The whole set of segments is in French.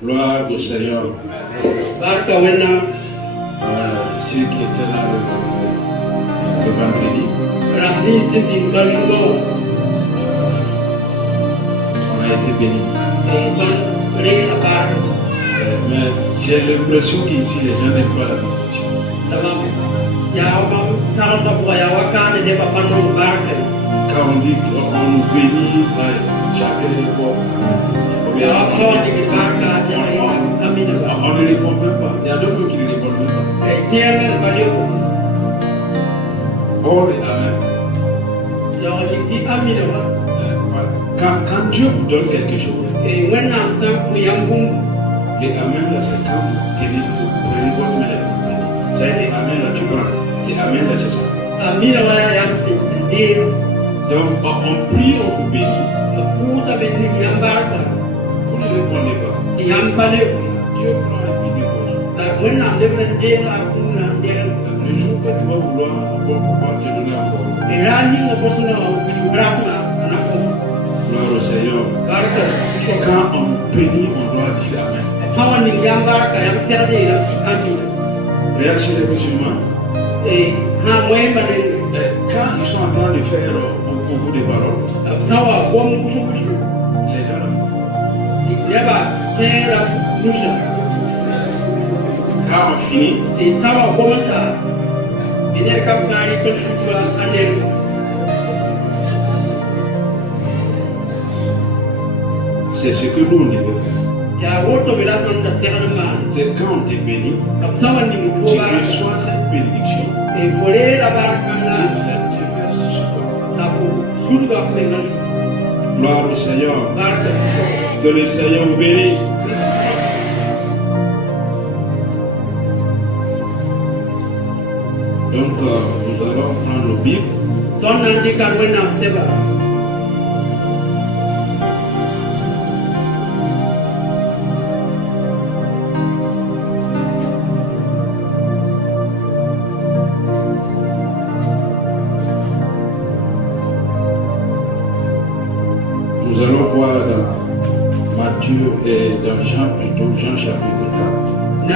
Gloire au Seigneur. Ceux qui étaient là le vendredi, on a été bénis. Mais j'ai l'impression qu'ici les gens n'aiment pas la bénédiction. Quand on dit qu'on nous bénit, chacun répond. On ne répond même pas. Il y a d'autres qui ne répondent même pas. Oh, les Amen. Quand Dieu vous donne quelque chose, les Amen, là, c'est quand vous prenez votre main et vous prenez. Ça y est, les Amen, là, tu prends. Les Amen, là, c'est ça. Donc, on prie, on vous bénit. Vous ne répondez pas. Dieu prend et puis dépose. Le jour que tu vas vouloir, on va pouvoir te donner encore. Gloire au Seigneur. Quand on bénit, on doit dire Amen. Réaction des musulmans. Quand ils sont en train de faire beaucoup de paroles, les gens quand on finit, c'est ce que nous on devait faire. C'est quand on te bénit, tu reçois cette bénédiction et tu la déverses sur toi. Gloire au Seigneur. Que le Seigneur vous bénisse. Donc, nous allons prendre nos Bibles. Nous allons voir dans Matthieu et dans Jean plutôt, Jean chapitre 4.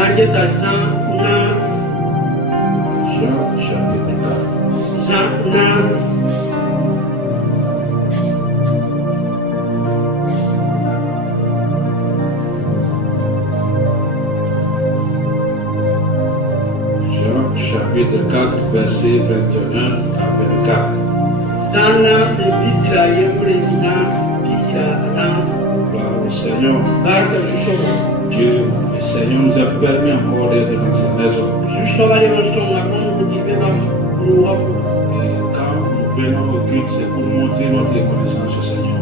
Jean chapitre 4. Jean chapitre 4, verset 21 à 24. Gloire au Seigneur. Dieu, le Seigneur nous a permis encore d'être dans sa maison. Et quand nous venons au culte, c'est pour montrer notre reconnaissance au Seigneur.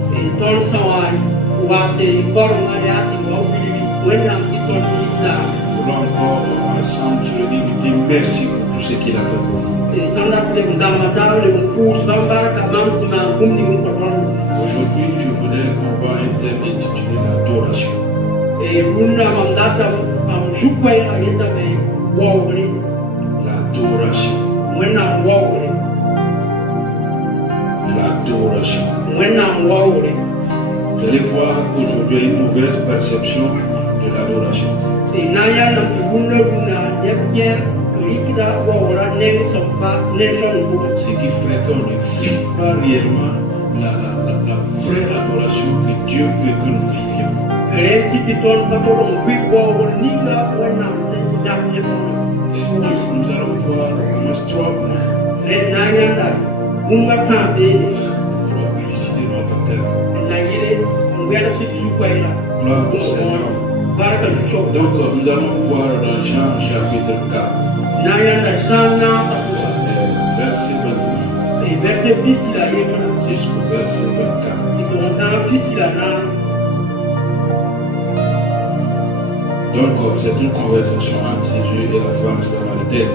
Nous voulons encore ensemble se dire merci pour tout ce qu'il a fait pour nous. Aujourd'hui, je voudrais qu'on voit un thème intitulé l'adoration. L'adoration. L'adoration. Vous allez voir qu'aujourd'hui, il y a une mauvaise perception de l'adoration. Ce qui fait qu'on ne vit pas réellement la vraie adoration que Dieu veut que nous vivions. Et nous allons voir nos 3 points pour élucider notre thème. Gloire au Seigneur. Donc nous allons voir dans Jean chapitre 4, verset 21 jusqu'au verset 24. Donc c'est une conversation entre Jésus et la femme samaritaine.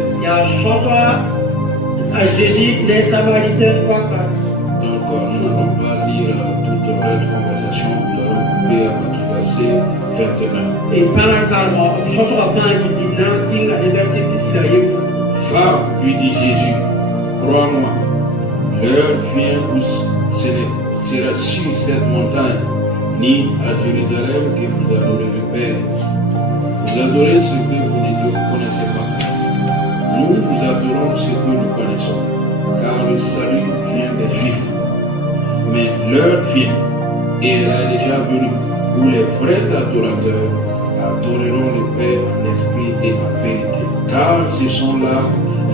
Donc nous n'allons pas lire toute notre conversation, nous allons couper à notre verset 21. Femme, lui dit Jésus, crois-moi, l'heure vient où sera sur cette montagne ni à Jérusalem que vous adorez le Père. Vous adorez ce que vous ne connaissez pas. Nous, nous adorons ce que nous connaissons, car le salut vient des Juifs. Mais l'heure vient, et elle est déjà venue, où les vrais adorateurs adoreront le Père en esprit et en vérité. Car ce sont là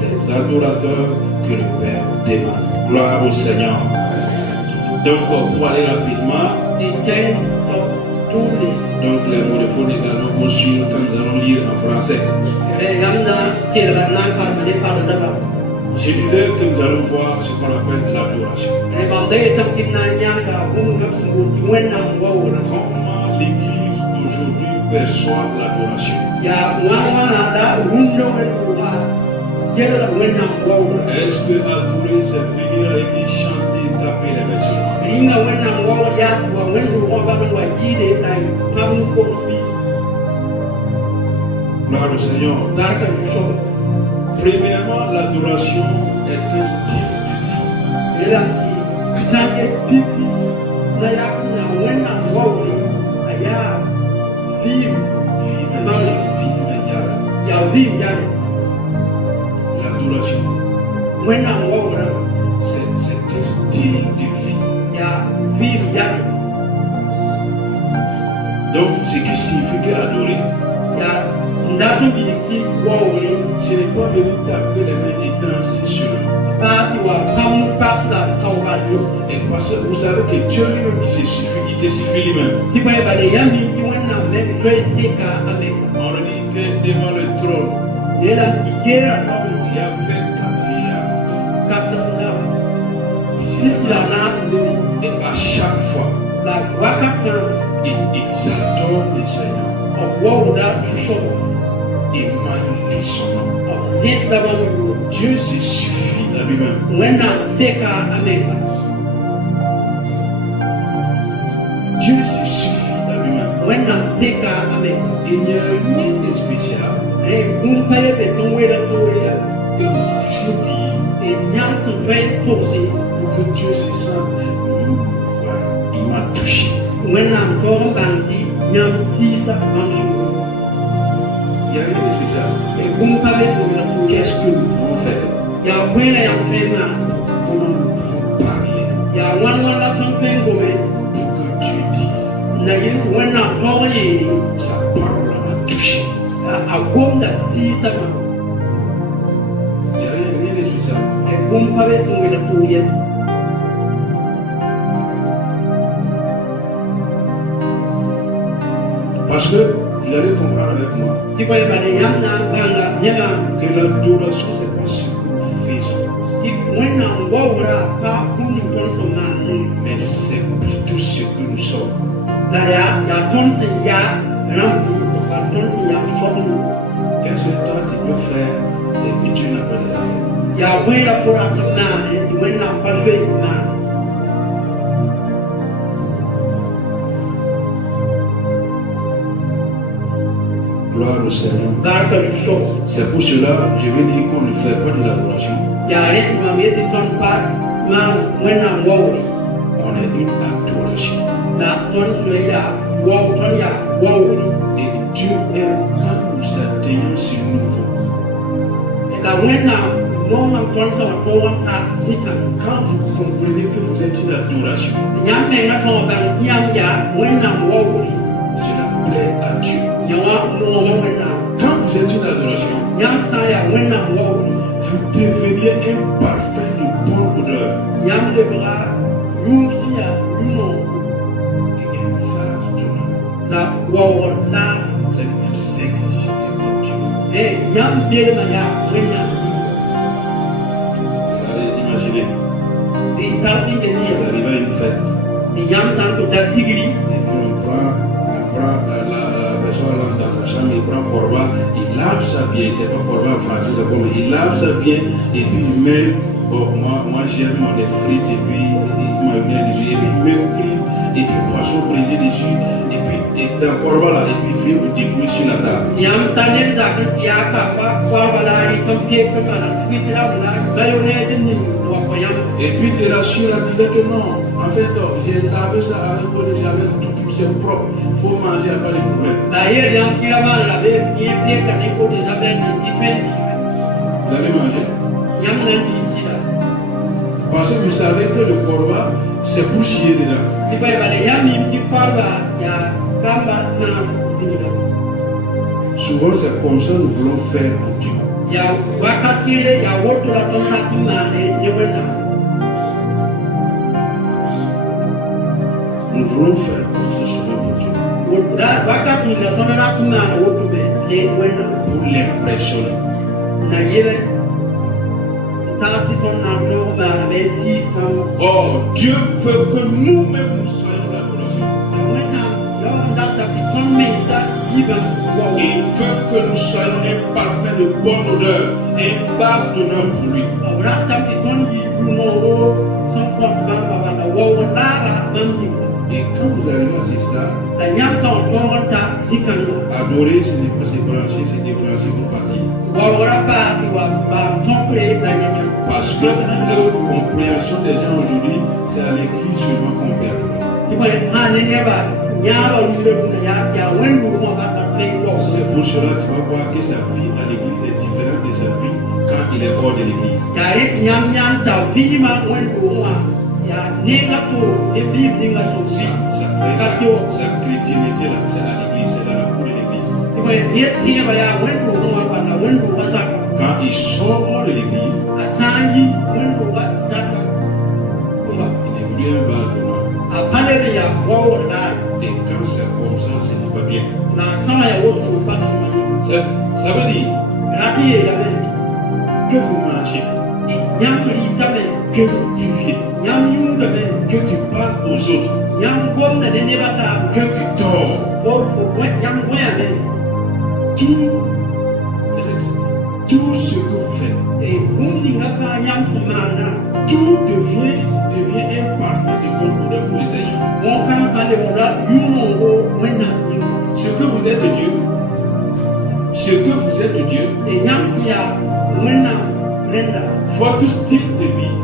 les adorateurs que le Père demande. Gloire au Seigneur. Donc, pour aller rapidement, donc les mots de fond également vont suivre quand nous allons lire en français. Je disais que nous allons voir ce qu'on appelle l'adoration. Comment l'Église d'aujourd'hui perçoit l'adoration? Est-ce que adorer c'est venir à l'église chanter, taper les versements? Gloire au Seigneur. Premièrement, l'adoration est un style de vie. L'adoration, c'est un style de vie. Donc, ce qui signifie adorer, ce n'est pas venir taper les mains et danser sur eux. Et parce que vous savez que Dieu lui-même, il se suffit lui-même. On dit que devant le trône, il y a 24 vieillards. Et à chaque fois, ils adorent le Seigneur. Il magnifie son nom. Dieu se suffit à lui-même. Dieu se suffit à lui-même. Il n'y a rien de spécial. Que je dis pour que Dieu se sente. Il m'a touché. Il n'y a rien de spécial. Qu'est-ce que nous pouvons faire? Comment nous pouvons parler pour que Dieu dise sa parole m'a touché. Il n'y a rien de spécial. Parce que vous allez comprendre avec moi que l'adoration, c'est pas ce que nous faisons, mais c'est plutôt ce que nous sommes. Qu'est-ce que toi tu peux faire et que Dieu n'a pas déjà fait? Gloire au Seigneur. C'est pour cela que je vais dire qu'on ne fait pas de l'adoration. On est une adoration. Et Dieu aime quand nous atteignons ce nouveau. Quand vous comprenez que vous êtes une adoration, cela plaît à Dieu. Quand vous êtes une adoration, vous deveniez un parfum de bonne odeur. Et un vase d'honneur. C'est que vous existez pour Dieu. Imaginez. Vous arrivez à une fête. Et puis on prend la personne dans sa chambre, il prend Corba, il lave ça bien, c'est pas Corba en français, c'est comme il lave ça bien, et puis il met, moi j'aime des frites, et puis il m'a bien dessus, et puis il met frites, et puis poisson brisé dessus, et puis dans Corba là, et puis il vient vous débrouiller sur la table. Et puis tu es là sur la disait que non, En fait, j'ai lavé ça avec l'eau de javel, tout c'est propre. Il faut manger, il n'y a pas de problème. Vous allez manger? Parce que vous savez que le corba, c'est pour chier dedans. Souvent, c'est comme ça que nous voulons faire pour Dieu. Nous voulons faire comme ça souvent pour Dieu. Pour l'impressionner. Oh, Dieu veut que nous-mêmes nous soyons l'adoration. Il veut que nous soyons un parfum de bonne odeur, un vase d'honneur pour lui. Et quand vous arrivez à ce stade, adorer, ce n'est pas se brancher, c'est débrancher pour partir. Parce que la compréhension des gens aujourd'hui, c'est à l'église seulement qu'on perd. C'est pour cela que tu vas voir que sa vie à l'église est différente de sa vie quand il est hors de l'église. Sa chrétienté là, c'est à l'église, c'est dans la cour de l'église. Quand il sort hors de l'église, il est plus un vase de moi. Et quand c'est comme ça, ce n'est pas bien. Ça veut dire que vous mangez, que vous buviez, que tu parles aux autres, que tu dors. Tout ce que vous faites, tout devient un parfum de bonne odeur pour les Seigneurs. Ce que vous êtes de Dieu, votre style de vie,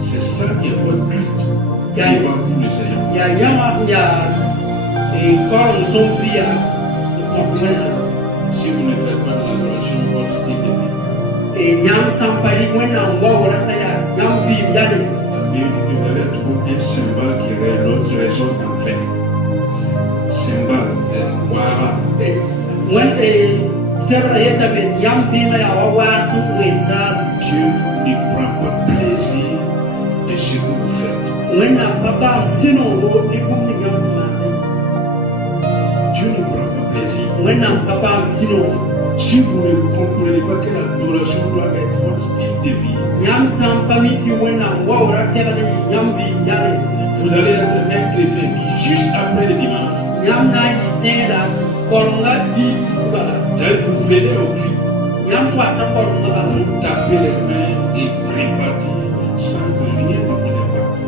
c'est ça qui est votre culte vivant pour le Seigneur. Si vous ne faites pas de l'adoration, votre style de vie, la Bible dit que vous allez trouver un symbole qui aurait l'autre raison d'en faire. Symbole, wara. Dieu ne prend pas plaisir de ce que vous faites. Dieu ne prend pas plaisir. Si vous ne comprenez pas que l'adoration doit être votre style de vie, vous allez être un chrétien qui, juste après le dimanche, vous venez au culte, vous tapez les mains et répartir sans que rien ne vous impacte.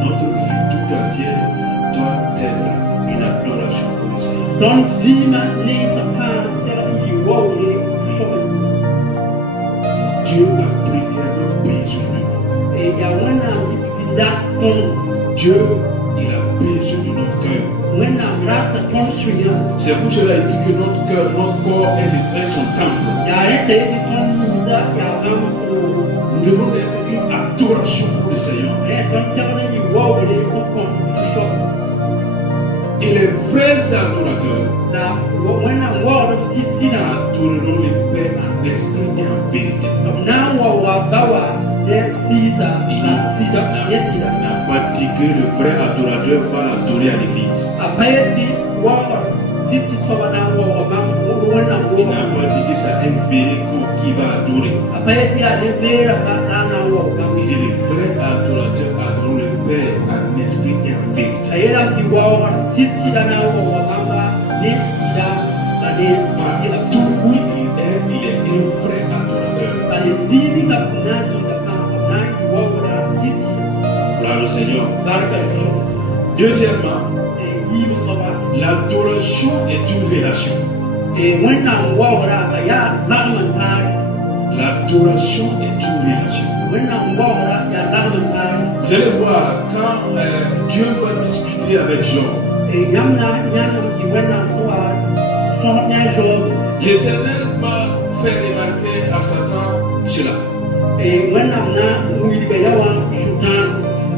Notre vie tout entière doit être une adoration pour le Seigneur. Dieu a premièrement besoin de nous. Dieu, il a besoin de notre cœur. C'est pour cela qu'il dit que notre cœur, notre corps et les frères sont temples. Nous devons être une adoration pour le Seigneur. Et les vrais adorateurs adoreront le Père en esprit et en vérité. Il n'a pas dit que le vrai adorateur va l'adorer à l'église. Il n'a pas dit que c'est un véritable qui va adorer. Il dit le vrai adorateur adore le Père en esprit et en vérité. Tout où il est un vrai adorateur. Gloire au Seigneur. Deuxièmement, L'adoration est une relation. L'adoration est une relation. Vous allez voir, quand Dieu va discuter avec Job, l'Éternel va faire remarquer à Satan cela.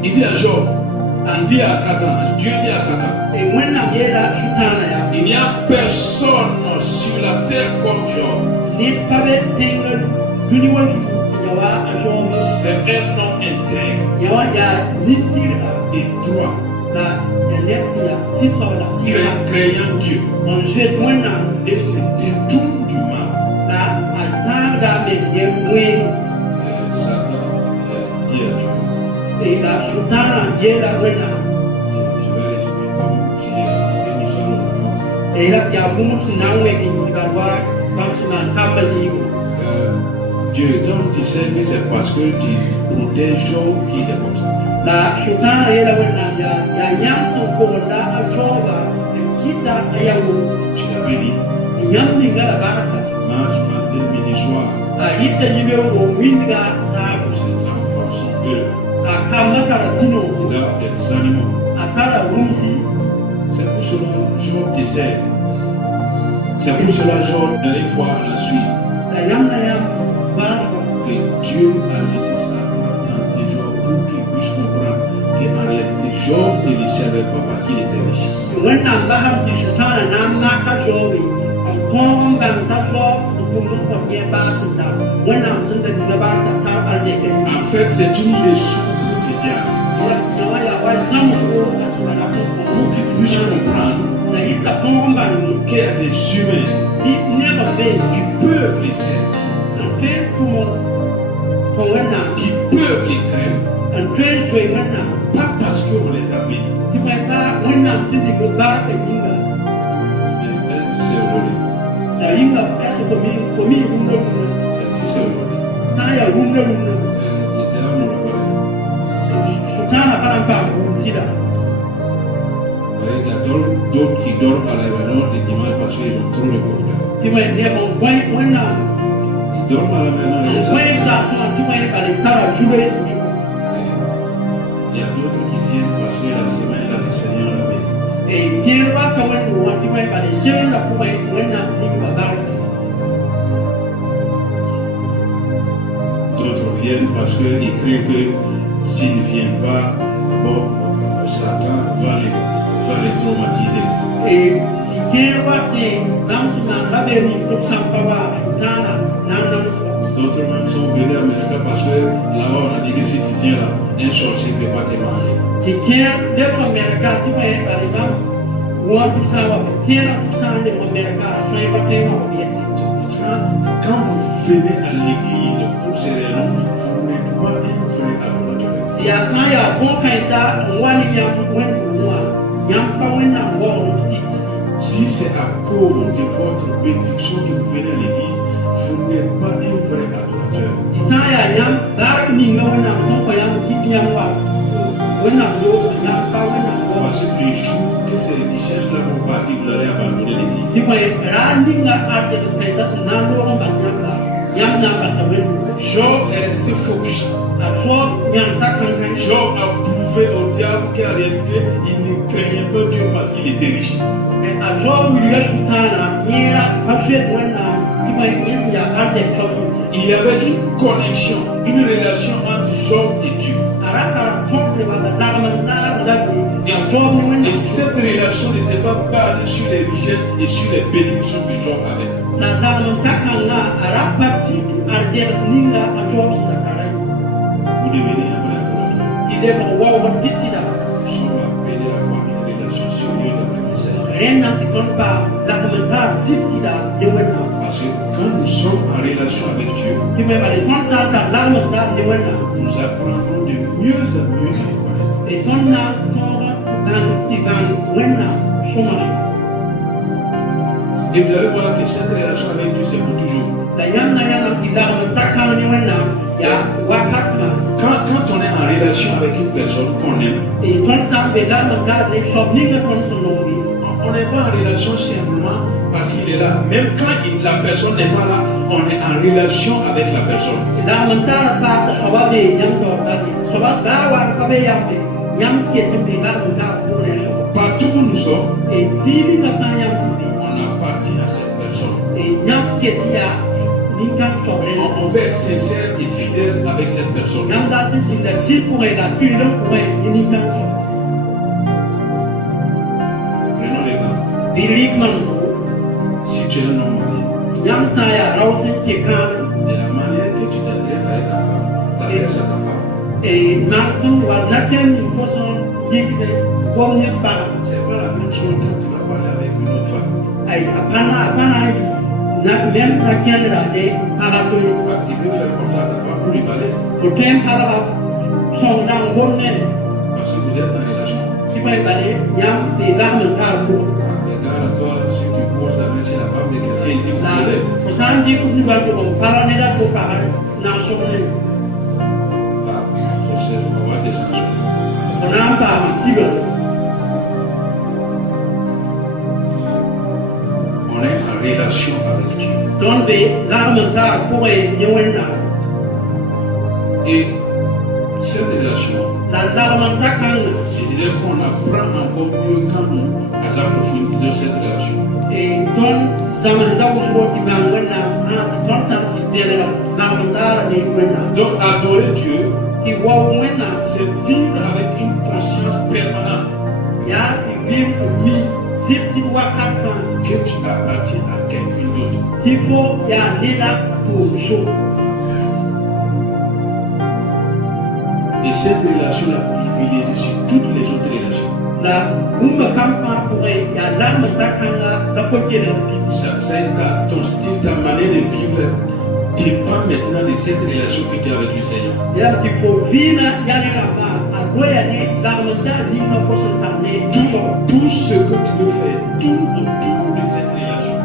Il dit à Job, il dit à Satan, Dieu dit à Satan, il n'y a personne sur la terre comme Job. C'est un homme intègre et droit, craignant Dieu, et se détourne du mal. Satan dit à Job, je vais résumer comme si nous allons. Dieu, donc tu sais que c'est parce que tu protèges Job qu'il est comme ça. Tu l'as béni. Mange, matin, midi, soir. Ses enfants sont heureux. Il a des animaux. C'est pour cela Job disait. C'est pour cela Job allait voir la suite. Que Dieu a laissé ça dans tes Job pour qu'il puisse comprendre qu'en réalité Job ne le savait pas parce qu'il était riche. En fait, c'est une leçon pour qu'il puisse comprendre qu'il y a des humains qui peuvent les servir, qui peuvent les craindre, pas parce qu'on les a bénis. Mais c'est aujourd'hui. Si c'est aujourd'hui. Il y a d'autres qui dorment à la maison le dimanche parce qu'ils ont trop de problèmes. Ils dorment à la maison. Il y a d'autres qui viennent parce que la semaine, là, le Seigneur l'a béni. D'autres viennent parce qu'ils croient que s'ils ne viennent pas, bon, Satan va les traumatiser. D'autres même sont venus à Amérique parce que là-bas on a dit que si tu viens là, un sorcier ne peut pas te manger. Quand vous venez à l'église pour ces raisons, vous n'êtes pas un vrai adorateur. Si c'est à cause de votre bénédiction que vous venez à l'église, vous n'êtes pas un vrai adorateur. Parce que les jours que ces richesses-là vont partir, vous allez abandonner l'église. Job est resté focus. Job a prouvé au diable qu'en réalité, il ne craignait pas Dieu parce qu'il était riche. Il y avait une connexion, une relation entre Job et Dieu. Et cette relation n'était pas basée sur les richesses et sur les bénédictions que Job avait. Vous devenez un vrai adorateur. Nous sommes appelés à avoir une relation sérieuse avec le Seigneur. Parce que quand nous sommes en relation avec Dieu, nous apprendrons de mieux en mieux à connaître. Et vous allez voir que cette relation avec Dieu, c'est pour toujours. Quand on est en relation avec une personne qu'on aime, on On n'est pas en relation simplement parce qu'il est là. Même quand la personne n'est pas là, on est en relation avec la personne. Partout où nous sommes, on appartient à cette personne. On veut être sincère et fidèle avec cette personne. Prenons l'exemple. Si tu es un homme marié, de la manière que tu t'adresses avec ta femme, t'adresses à ta femme. C'est pas la même chose quand tu vas parler avec une autre femme. Tu peux faire comme ça à ta femme pour lui parler. Parce que vous êtes en relation. Regarde toi, si tu poses la main sur la femme de quelqu'un, il dit vous on est en relation avec Dieu. Et cette relation, je dirais qu'on apprend encore mieux quand nous approfondissons cette relation. Donc adorer Dieu, c'est vivre avec une conscience permanente que tu appartiens à quelqu'un d'autre. Et cette relation-là privilégiée sur toutes les autres relations. Ça ton style, ta manière de vivre dépend maintenant de cette relation que tu as avec le Seigneur. Tout ce que tu veux faire tourne autour de cette relation.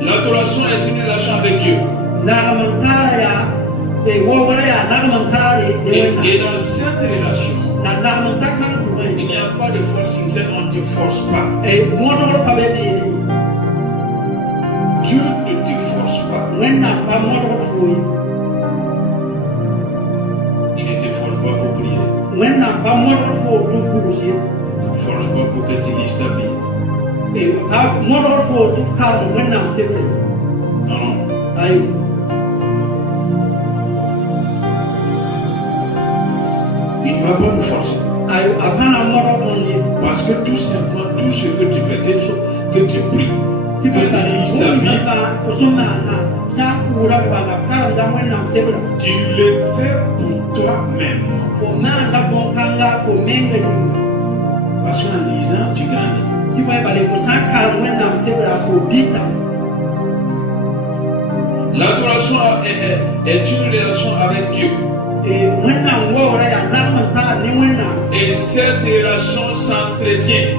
L'adoration est une relation avec Dieu. Et dans cette relation, il n'y a pas de forcing, on ne te force pas. Dieu ne te force pas. Il ne te force pas pour prier. Il ne te force pas pour que tu lises ta Bible. Non, non. Il ne va pas nous forcer. Parce que tout simplement, tout ce que tu fais, que tu pries, que tu lises ta Bible, tu le fais pour toi-même. Parce qu'en lisant, tu grandis. L'adoration est une relation avec Dieu. Et cette relation s'entretient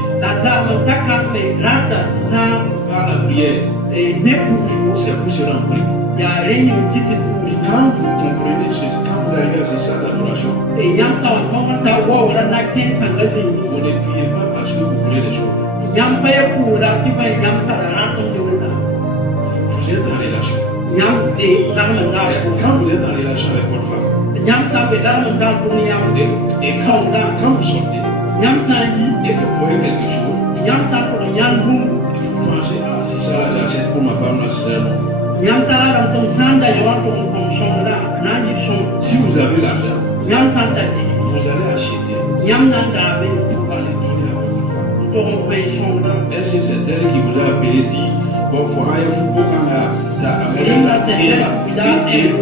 par la prière. C'est pour cela on prie. Quand vous comprenez ce, quand vous arrivez à ce stade d'adoration, vous ne priez pas parce que vous voulez les choses. Vous êtes en relation. Quand vous êtes en relation avec votre femme, et quand vous sortez, et que vous voyez quelque chose, et vous mangez, ah c'est ça, j'achète pour ma femme, là, c'est ça, non. Si vous avez l'argent, vous allez acheter pour aller donner à votre femme. Est-ce que c'est elle qui vous a appelé et dit, bon, il faut aller au football quand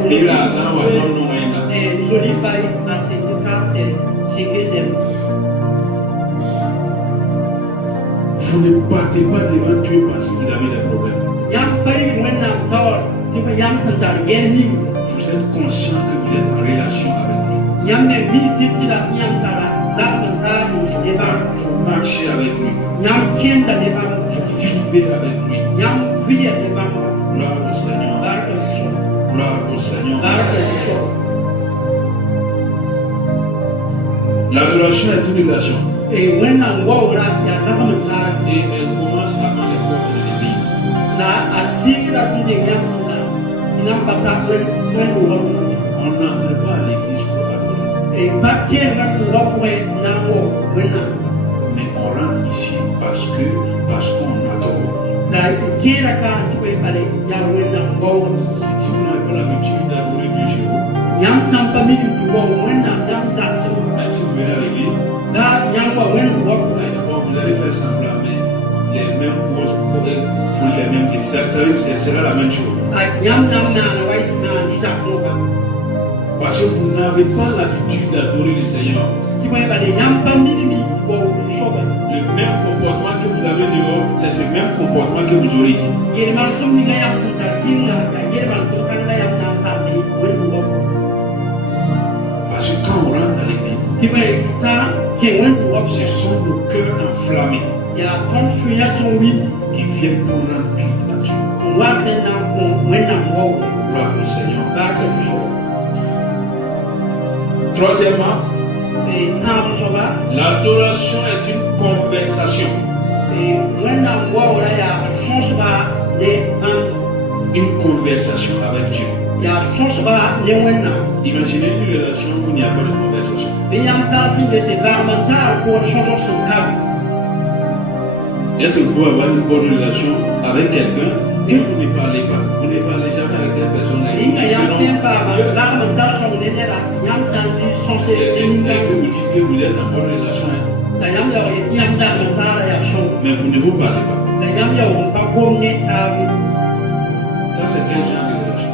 et l'argent va dans nos mains là. Vous ne partez pas devant Dieu parce que vous avez des problèmes. Vous êtes conscient que vous êtes en relation avec lui. Vous marchez avec lui. Vous vivez avec lui. Gloire au Seigneur. Gloire au Seigneur. L'adoration est une relation. Et elle commence avant les portes de l'église. On n'entre pas à l'église pour adorer. Mais on rentre ici parce qu'on adore. Si vous n'avez pas l'habitude d'adorer Dieu chez vous, même si vous venez à l'église, vous allez faire semblant, mais les mêmes poses, vous faites les mêmes choses. Ça veut dire que c'est la même chose. Parce que vous n'avez pas l'habitude d'adorer le Seigneur. Le même comportement que vous avez dehors, c'est ce même comportement que vous aurez ici. Parce que quand on rentre à l'église, ce sont nos cœurs enflammés qui viennent pour rendre culte à Dieu. Gloire au Seigneur. Troisièmement, l'adoration est une conversation. Une conversation avec Dieu. Imaginez une relation où il n'y a pas de conversation. Est-ce que vous pouvez avoir une bonne relation avec quelqu'un et vous ne parlez pas? Vous ne parlez jamais avec cette personne-là. Et vous dites que vous êtes en bonne relation. Mais vous ne vous parlez pas. Ça, c'est quel genre de relation?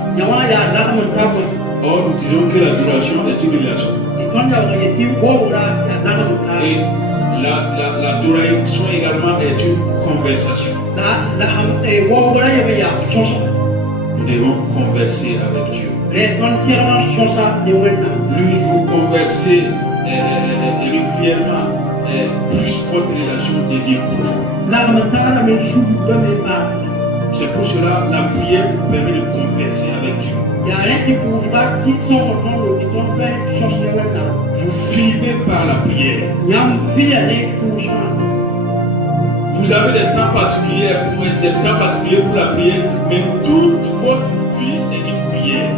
Or, nous disons que l'adoration est une relation. Et l'adoration également est une conversation. Nous devons converser avec Dieu. Plus vous conversez régulièrement, plus votre relation devient profonde. C'est pour cela que la prière vous permet de converser avec Dieu. Vous vivez par la prière. Vous avez des temps particuliers pour la prière, mais toute votre vie est une prière.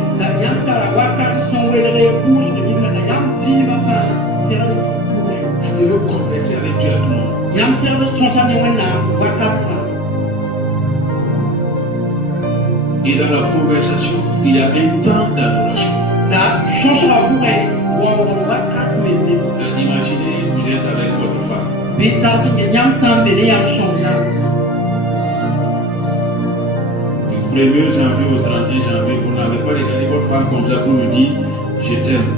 Vous devez converser avec Dieu à tout moment. Et dans la conversation, il y a un temps d'adoration. Imaginez, vous êtes avec votre femme. Du 1er janvier au 31 janvier, vous n'avez pas regardé votre femme comme ça pour lui dire je t'aime.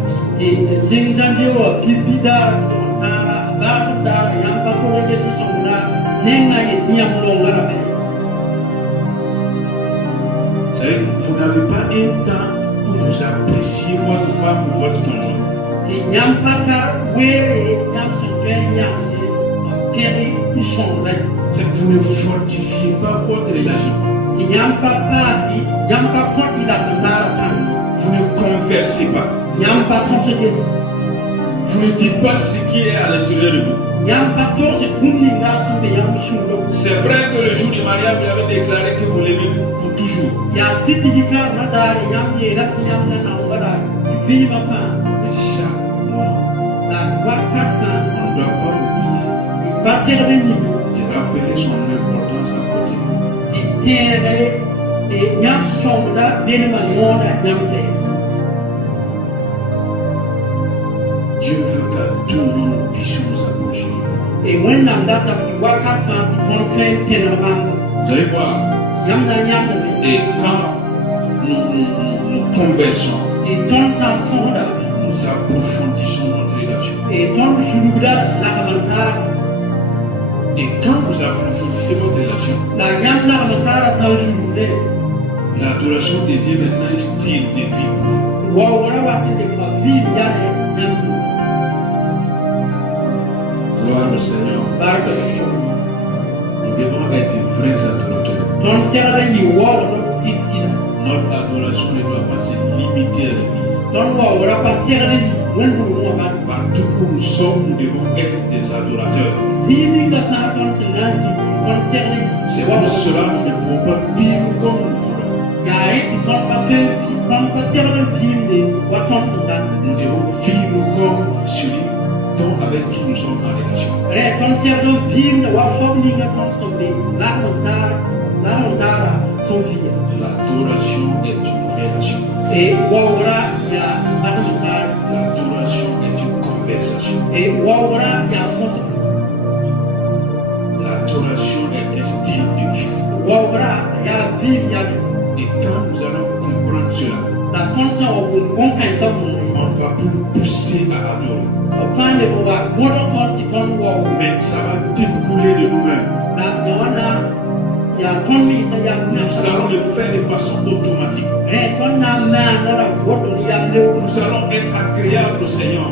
Vous n'avez pas un temps où vous appréciez votre femme ou votre conjoint. Vous ne fortifiez pas votre relation. Vous ne conversez pas. Vous ne dites pas ce qui est à l'intérieur de vous. C'est vrai que le jour du mariage, vous avez déclaré que vous l'aimez pour toujours. Mais chaque mois, on ne doit pas oublier et rappeler son importance à côté de Dieu veut qu'à tout le monde nous puissions nous approcher. Vous allez voir. Et quand nous conversons, nous approfondissons notre relation. Et quand vous approfondissez votre relation, l'adoration devient maintenant un style de vie pour vous. Gloire au Seigneur. Nous devons être vrais adorateurs. Notre adoration ne doit pas se limiter à l'église. Partout où nous sommes, nous devons être des adorateurs. C'est pour cela que nous ne pouvons pas vivre comme nous voulons. Nous devons vivre comme celui avec qui nous sommes en relation. L'adoration est une relation. L'adoration est une conversation. L'adoration est un style de vie. Et quand nous allons comprendre cela, on ne va plus nous pousser à adorer. Mais ça va découler de nous-mêmes. Nous allons le faire de façon automatique. Nous allons être agréables au Seigneur.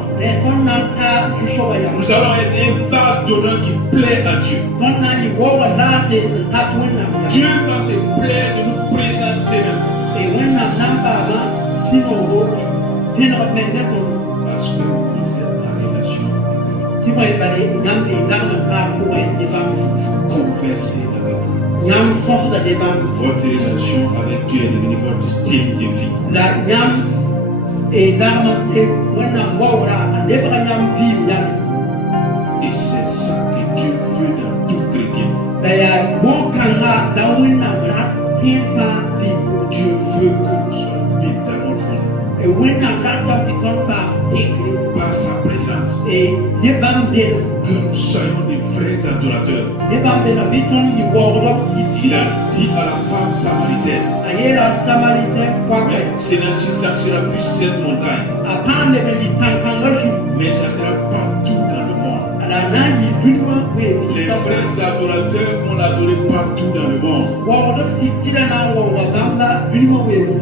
Nous allons être un vase d'honneur qui plaît à Dieu. Dieu va se plaire de nous présenter. Parce que vous êtes en relation avec nous. Conversez avec nous. Votre relation avec Dieu est devenue votre style de vie. Et c'est ça que Dieu veut dans tout chrétien. Dieu veut que nous soyons métamorphosés par sa présence. Que nous soyons des vrais adorateurs. Il a dit à la femme samaritaine, c'est ça sera plus cette montagne, mais ça sera partout dans le monde. Les vrais adorateurs vont l'adorer partout dans le monde.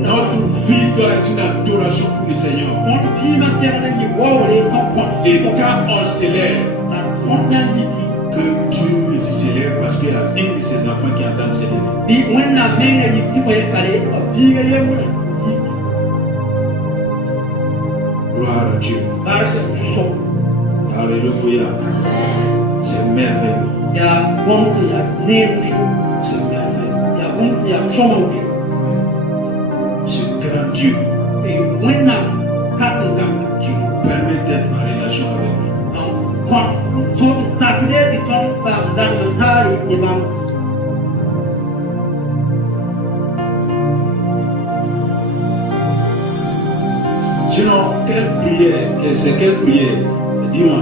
Notre vie doit être une adoration pour le Seigneur. Et quand on s'élève, que Dieu se célèbre parce qu'il y a un de ses enfants qui entend s'élever. Gloire à Dieu. Alléluia. C'est merveilleux. C'est merveilleux. Ce grand Dieu qui nous permet d'être en relation avec lui. Sinon, quelle prière, c'est quelle prière? Dis-moi,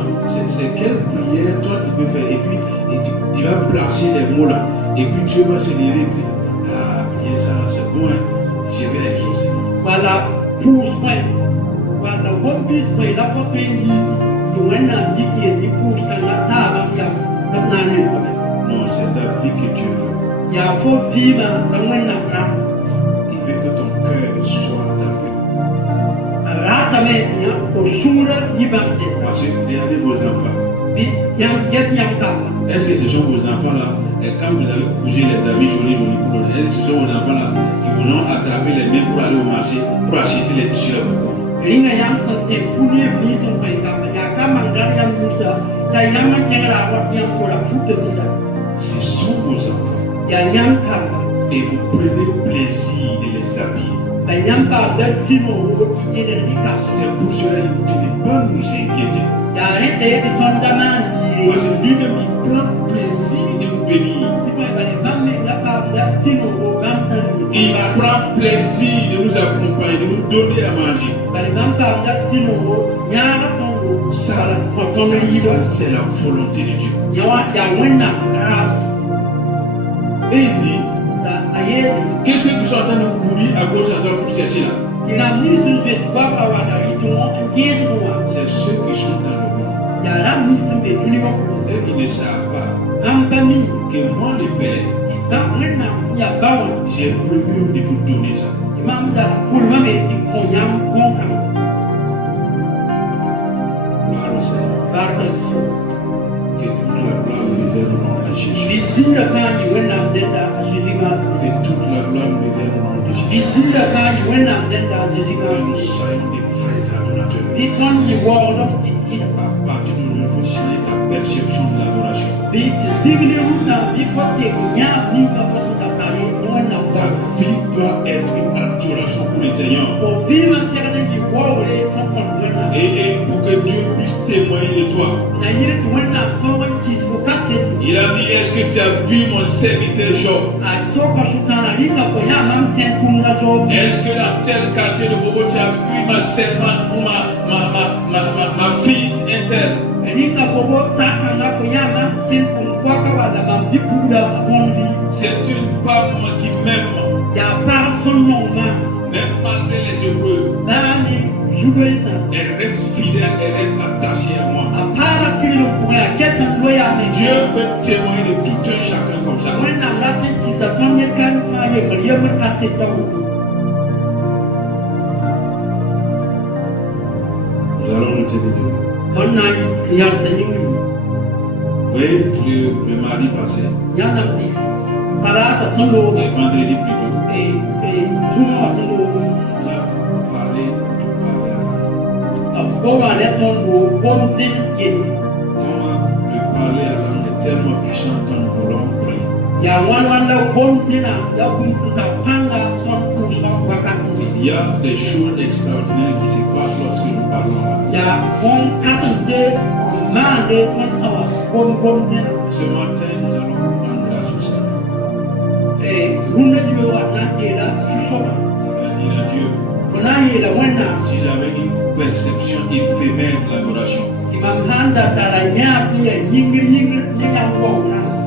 c'est quelle prière toi tu peux faire? Et puis, tu vas placer les mots là. Et puis Dieu va se lever. Ah, prier ça, c'est bon, hein? Je vais exaucer. Voilà, pousse-moi. Voilà, one piece, la porte est ici. Non, c'est ta vie que Dieu veut. Il veut que ton cœur soit dans lui. Parce que regardez vos enfants. Est-ce que ce sont vos enfants là? Et quand vous allez bouger les amis jolis pour donner, est-ce que ce sont vos enfants là qui vont attraper les mains pour aller au marché pour acheter les tissus là? Ce sont vos enfants. Et vous prenez plaisir de les habiller. C'est pour cela qu'il ne devez pas nous inquiéter. Parce que lui-même il prend plaisir de nous bénir. Il prend plaisir de nous accompagner, de nous donner à manger. Ça c'est la volonté de Dieu. Et il dit, qu'est-ce que vous êtes en train de courir à gauche à droite pour chercher là? C'est ceux qui sont dans le monde. Et ils ne savent pas que moi le Père, j'ai prévu de vous donner ça. Gloire au Seigneur. Que toute la gloire nous revienne au nom de Jésus. Que toute la gloire nous revienne au nom de Jésus. Soyons des vrais adorateurs. À partir de nous, il faut changer ta perception de l'adoration. Ta vie doit être une adoration pour le Seigneur. Et pour que Dieu puisse témoigner de toi. Il a dit, est-ce que tu as vu mon serviteur Job? Est-ce que dans tel quartier de Bobo, tu as vu ma servante ou ma fille interne? C'est une femme qui m'aime. Même malgré les épreuves, elle reste fidèle, elle reste attachée à moi. Dieu veut témoigner de tout un chacun comme ça. Nous allons nous tenir debout. Oui, le mardi passé, et vendredi plutôt, tu as parlé comment le parler à l'âme est tellement puissant quand nous voulons prier. Il y a des choses extraordinaires qui se passent lorsque nous parlons là. Ce matin, nous allons rendre grâce au Seigneur. C'est-à-dire à Dieu, si j'avais une perception éphémère de l'adoration,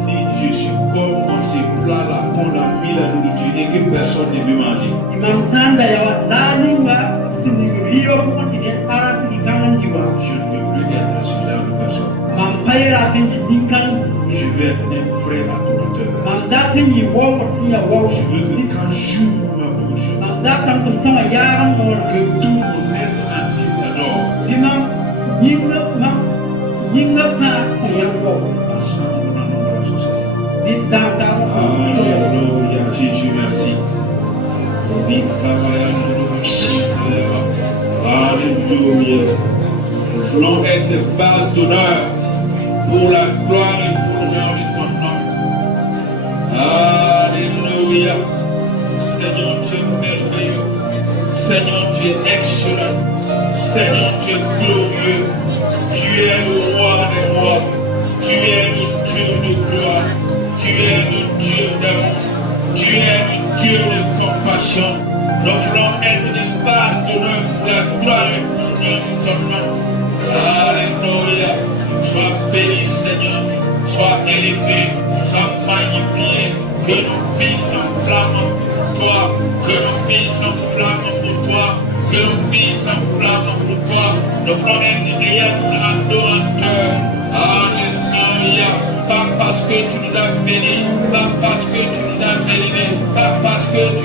si je suis comme dans ces plats-là qu'on a mis la nourriture et que personne ne veut manger, je ne veux plus être celui-là de personne. Je veux être un vrai adorateur. Je veux que quand j'ouvre ma bouche, que tout mon être entier t'adore. Ensemble, nous rendons grâce au Seigneur. Alléluia, Jésus, merci. Alléluia. Nous voulons être des vases d'honneur pour la gloire et pour l'honneur de ton nom. Alléluia. Seigneur, tu es merveilleux. Seigneur, tu es excellent. Seigneur, tu es glorieux. Tu es le roi des rois. Tu es le Dieu de gloire. Tu es le Dieu d'amour. Tu es le Dieu de compassion. Nous voulons être des vases d'honneur pour la gloire et pour l'honneur de ton nom. Alléluia. Sois béni, Seigneur. Sois élevé. Sois magnifié. Que nos vies s'enflamment pour toi. Que nos vies s'enflamment pour toi. Que nos vies s'enflamment pour toi. Nous voulons être réels adorateurs. Alléluia. Pas parce que tu nous as bénis. Pas parce que tu nous as bénis. Pas parce que tu